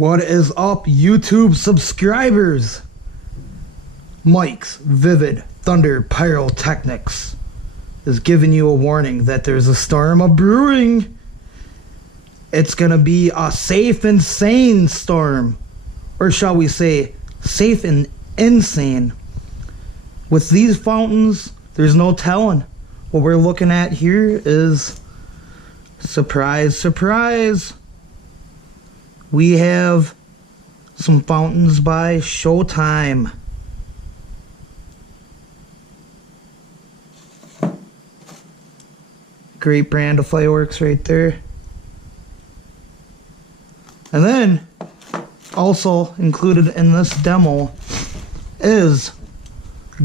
What is up, YouTube subscribers? Mike's Vivid Thunder Pyrotechnics is giving you a warning that there's a storm a-brewing. It's gonna be a safe and sane storm. Or shall we say, safe and insane. With these fountains, there's no telling. What we're looking at here is, surprise, surprise, we have some fountains by Showtime. Great brand of fireworks right there. And then, also included in this demo is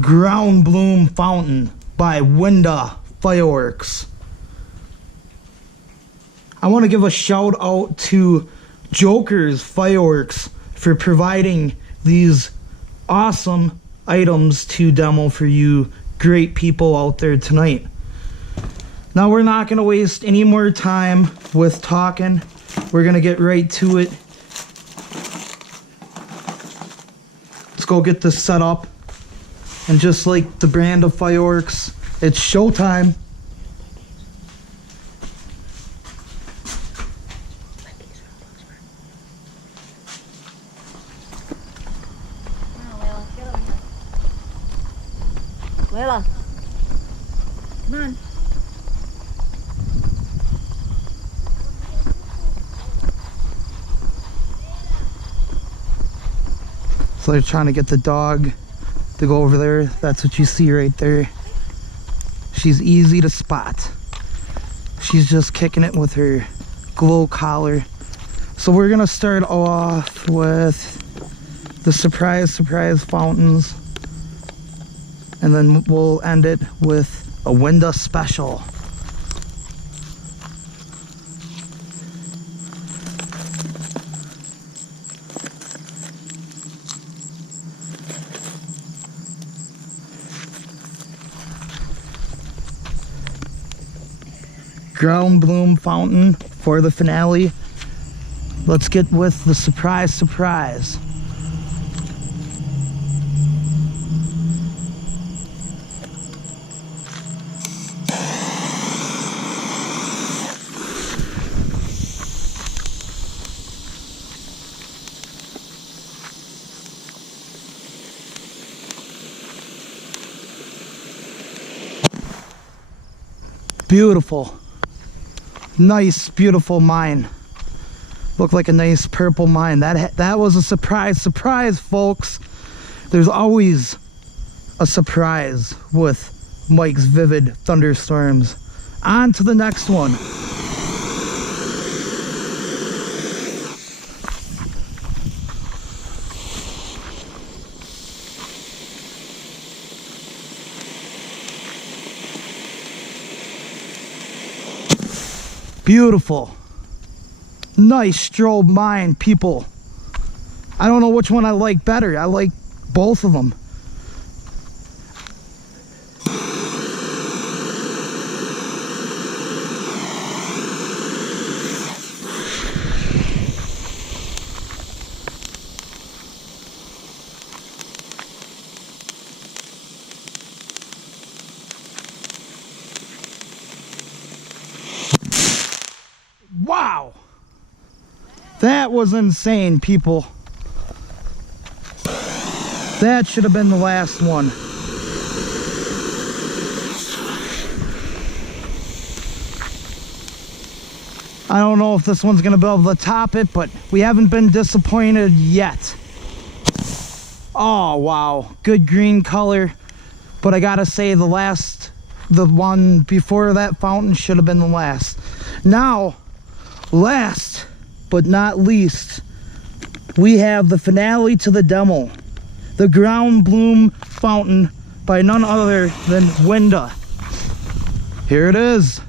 Ground Bloom Fountain by Winda Fireworks. I want to give a shout out to Joker's Fireworks for providing these awesome items to demo for you great people out there tonight. Now we're not going to waste any more time with talking. We're going to get right to it. Let's go get this set up. And just like the brand of fireworks, it's Showtime. Layla, come on. So they're trying to get the dog to go over there. That's what you see right there. She's easy to spot. She's just kicking it with her glow collar. So we're gonna start off with the surprise fountains, and then we'll end it with a winda special. Ground Bloom Fountain for the finale. Let's get with the surprise. Beautiful. Nice, beautiful mine. Looked like a nice purple mine. That was a surprise, folks. There's always a surprise with Mike's Vivid Thunderstorms. On to the next one. Beautiful. Nice strobe mine, people. I don't know which one I like better. I like both of them. Wow! That was insane, people. That should have been the last one. I don't know if this one's gonna be able to top it, but we haven't been disappointed yet. Oh, wow. Good green color. But I gotta say, the one before that fountain should have been the last. Now, last but not least, we have the finale to the demo, the Ground Bloom Fountain by none other than Winda. Here it is.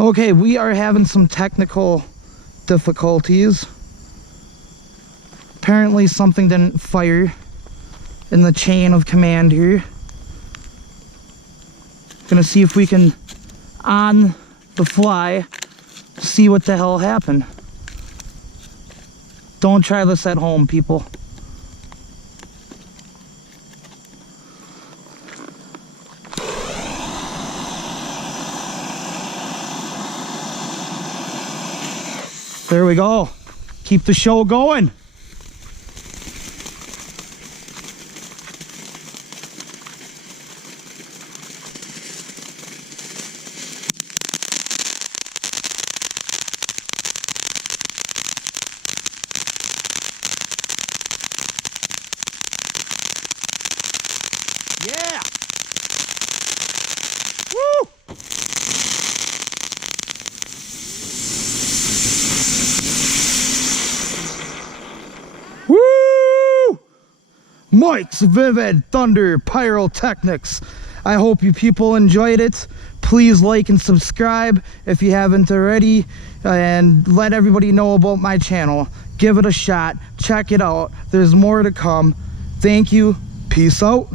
Okay, we are having some technical difficulties. Apparently something didn't fire in the chain of command here. Gonna see if we can, on the fly, see what the hell happened. Don't try this at home, people. There we go. Keep the show going. Yeah. Woo! Woo! Mike's Vivid Thunder Pyrotechnics. I hope you people enjoyed it. Please like and subscribe if you haven't already, and let everybody know about my channel. Give it a shot. Check it out. There's more to come. Thank you. Peace out.